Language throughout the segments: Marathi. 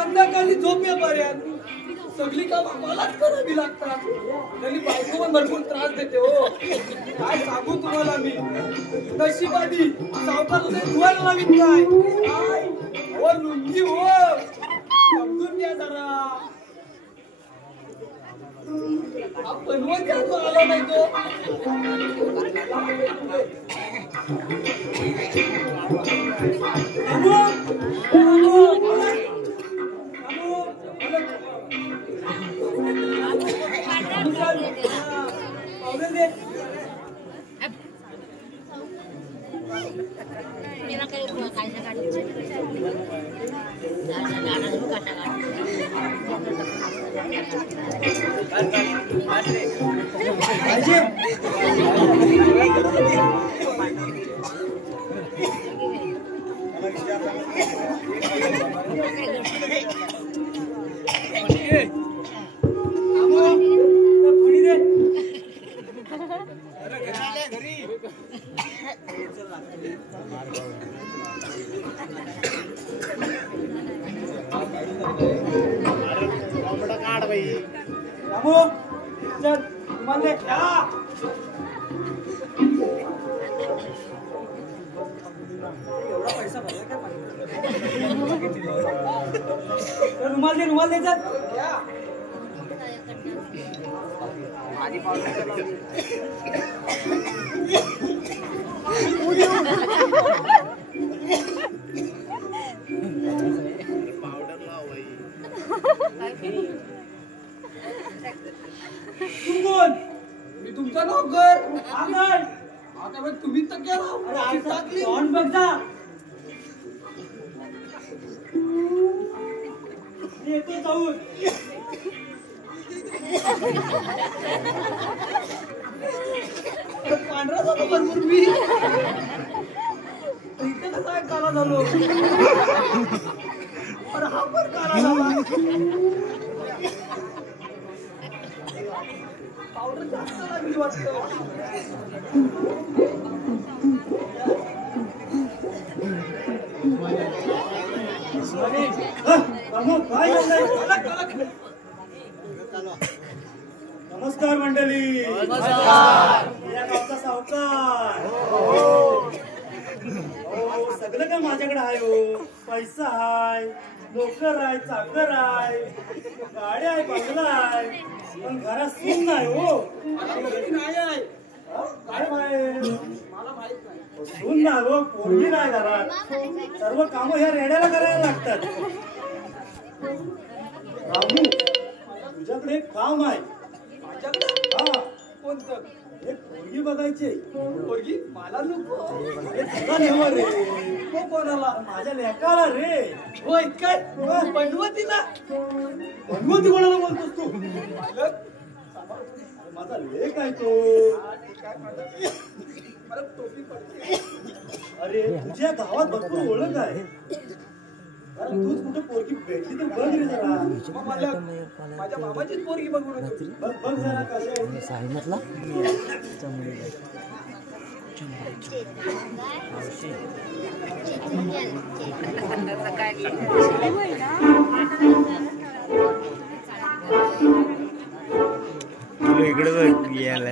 संध्याकाळी झोपेपर्यंत सगळी कामं मलाच करावी लागतात. तरी बायको पण भरपूर त्रास देते हो. काय सांगू तुम्हाला मी. नशिबानी सावकार धुवायला लागत नाही. हो लुंगी हो, समजून घ्या जरा. बनवत घ्या तो आला नाही तो. रुमाल द्यायचा मी तुमचा नोकर. आता तुम्ही तर केला बघा. येतो जाऊन पांढरा झालो भरपूर मी. इथे कसा काला झालो. अरे हा पण काला झाला. पावडर जास्त लागली वाटतं. नमस्कार मंडळी. या गावचा सावकार. सगळं काय माझ्याकडे आहे हो. पैसा आहे, नोकर आहे, चाकर आहे, गाडी आहे, बंगला आहे, पण घरात सून नाही हो. सून नाही हो, पोरगी नाही घरात. सर्व कामं ह्या रेड्याला करायला लागतात. रामू, तुझ्याकडे एक काम आहे. हा कोणतं? एक पोरगी बघायची. पोरगी मला नको रे. कोणाला? माझ्या लेकाला रे. होय काय? बनवतीला. बनवती कोणाला बोलतोस तू? माझा लेक आहे तो. अरे तुझ्या गावात भरपूर ओळख आहे. तूच कुठे पोरगी भेटली तर बघ रे जरा. माझ्या बाबाचीच पोरगी बघून बघ जरा कशा सांगितलं. इकडे बघ यायला.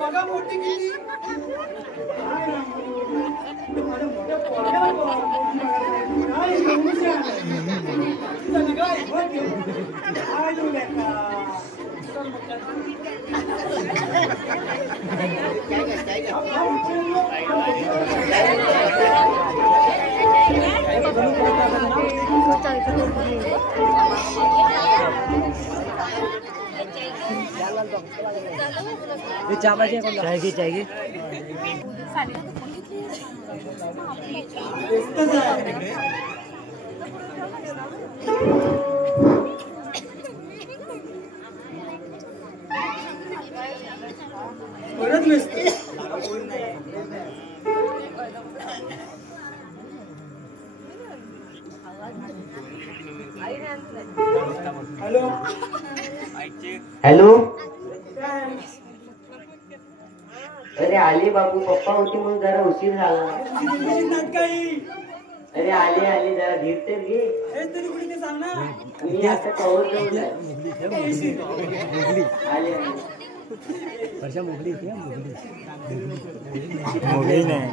बघा मोठी किती. चाय घे चाय घे. तेच आहे. परत व्यस्त. Hello hello. अरे आले बाबू, पप्पा होते म्हणून जरा उशीर झाला. अरे आले आले, जरा धीर तर घे. मी आता कवर जवळ आले. वर्षा मोगली होती. मोगली नाही.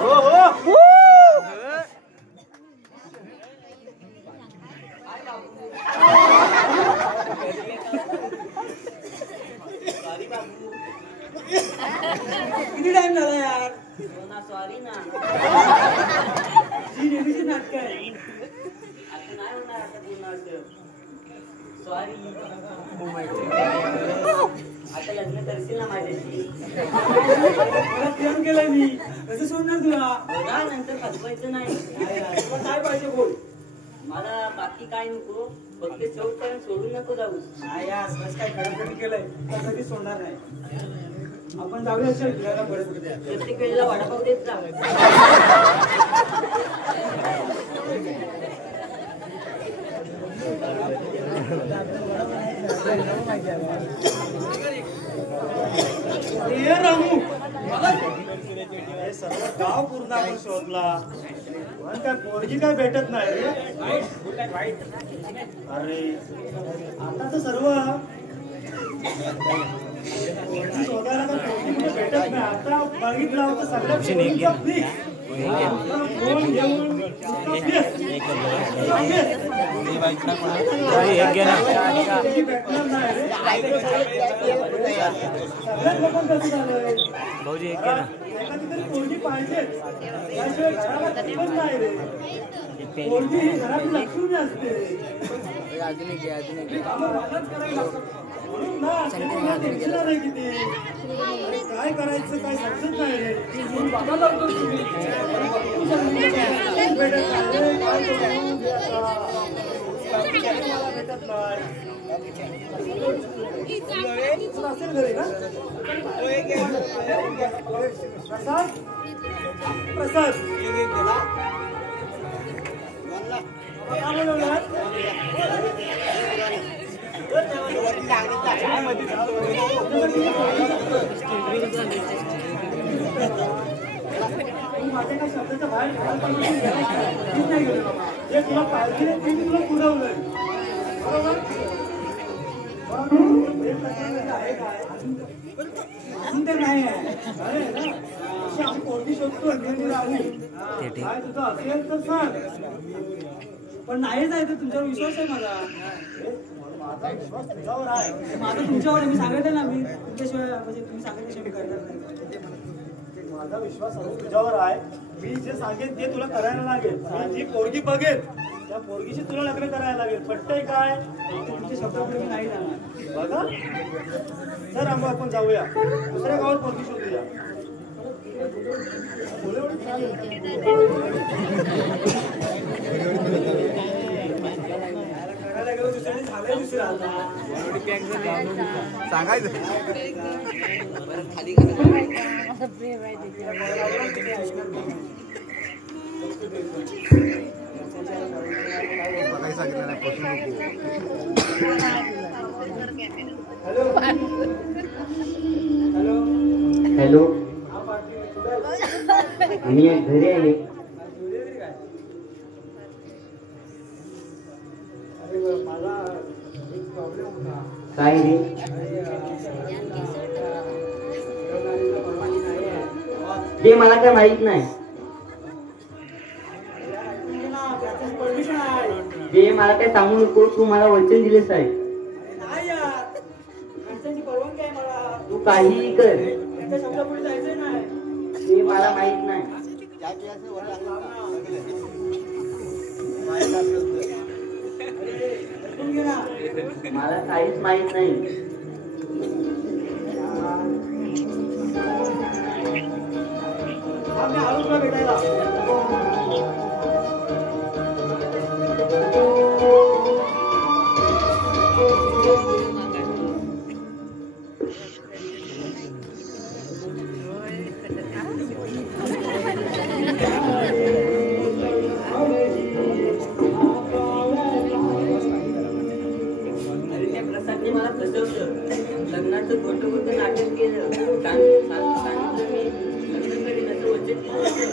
हो हो. किती टाइम झाला यार? सॉरी ना. जी नेहमीची नाटक आहे. आता नाही होणार आता पूर्ण असं. सॉरी. आता लग्न करशील ना माझ्याशी? मला प्रेम केलंय मी, कसं सोडणार तुला? बघा नंतर फसवायचं नाही. तुला काय पाहिजे बोल. मला बाकी काय नको, फक्त शेवटपर्यंत सोडून नको जाऊ. यार बस काय खडखडी केलंय तर कधी सोडणार नाही. आपण जाऊया चल फिरायला परत. प्रत्येक वेळेला वडापाव देत जा. रामू हे सर्व गाव पूर्ण आपण शोधला पण काय पोरगी काय भेटत नाही रे. अरे आता तर सर्व पोरगी शोधायला तर पोरगी कुठे भेटत नाही. आता बघितलं होतं सगळ्या पोरींचा fix. फोन घेऊन भेटणार नाही रे. सगळ्याच लोकांचं असं झालंय. एखादी तरी पोरगी पाहिजे, त्याशिवाय घराला खूपच नाही रे. पोरगी ही घरात लक्ष्मी असते. म्हणून ना त्यामुळे टेन्शन आलंय किती. अरे काय करायचं काय समजत नाही रे. भेटत नाही रे, काय करू? मला भेटत नाही. असेल घरी ना प्रसाद. प्रसाद माझ्या काही शब्दाच्या बाहेर नाही गेलं बाबा. जे तुला पाहिजे ते तुला पुरवलंय बरोबर. आहे काय अजून तर नाही आहे. अरे ना आम्ही कोणती शोधतो राहू. काय तुझं असेल तर सांग. पण नाहीच आहे तर तुमच्यावर विश्वास आहे माझा. माझा विश्वास तुझ्यावर आहे. माझा तुमच्यावर मी सांगितलं ना. मी तुमच्याशिवाय म्हणजे तुम्ही सांगितल्याशिवाय मी करणार नाही. माझा विश्वास तुझ्यावर आहे. मी जे सांगेन ते तुला करायला लागेल. मी जी पोरगी बघेल त्या पोरगीशी तुला लग्न करायला लागेल. पटतंय काय? तुमच्या शब्दापुढे मी नाही जाणार. बघा जर आपण जाऊया दुसऱ्या गावात पोरगी शोधूया. करायला गेलो दुसऱ्याने झालंय दुसरा सांगायचं. हॅलो. मी घरी आहे. काय रे? ते मला काय माहित नाही. ते मला काय सांगू नको. तू मला वचन दिलेस आहे. तू काहीही कर. ते मला माहित नाही. मला काहीच माहित नाही. लग्नाचं खोटं खोटं नाटक केलं. सांगितलं मी लग्न करीन असं वचन दिलं होतं.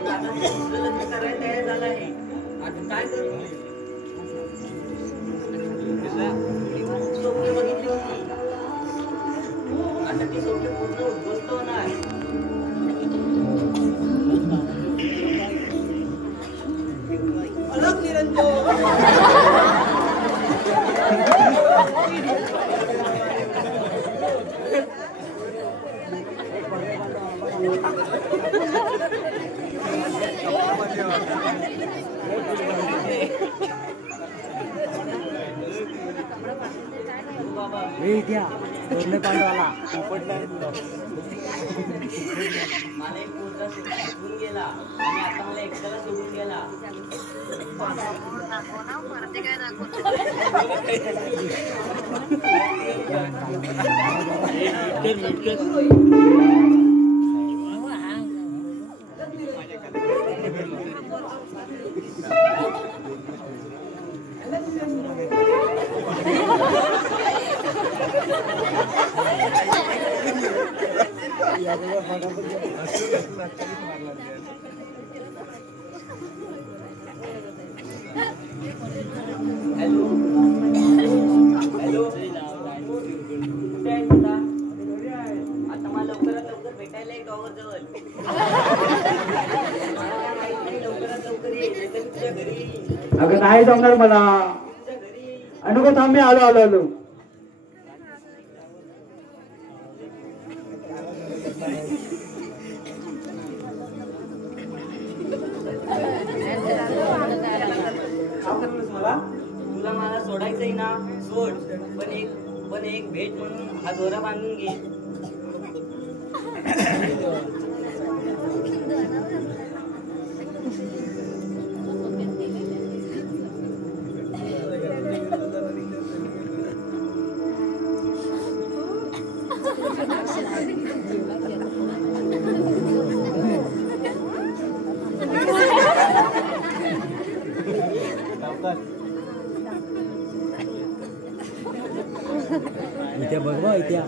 पण आता दुसरं लग्न करायला तयार झालं आहे. आता काय करू? स्वप्न बघितली होती. आता ती स्वप्न पूर्ण उद्ध्वस्त होणार. अलग निरंजन मला एक मुलगा सोडून गेला आणि आता मला एकट्याला सोडून गेला. हॅलो हॅलो कुठे आहे तुला? आता मला लवकरात लवकर भेटायला आहे टॉवर जवळ. लवकरात लवकर ये तुझ्या घरी. अगं नाही जमणार मला. तुझ्या घरी अनुभव थांब मी आलो आलो आलो. तुला मला सोडायचंय ना सोड. पण एक भेट म्हणून हा दोरा बांधून घे. इथे बघ इथे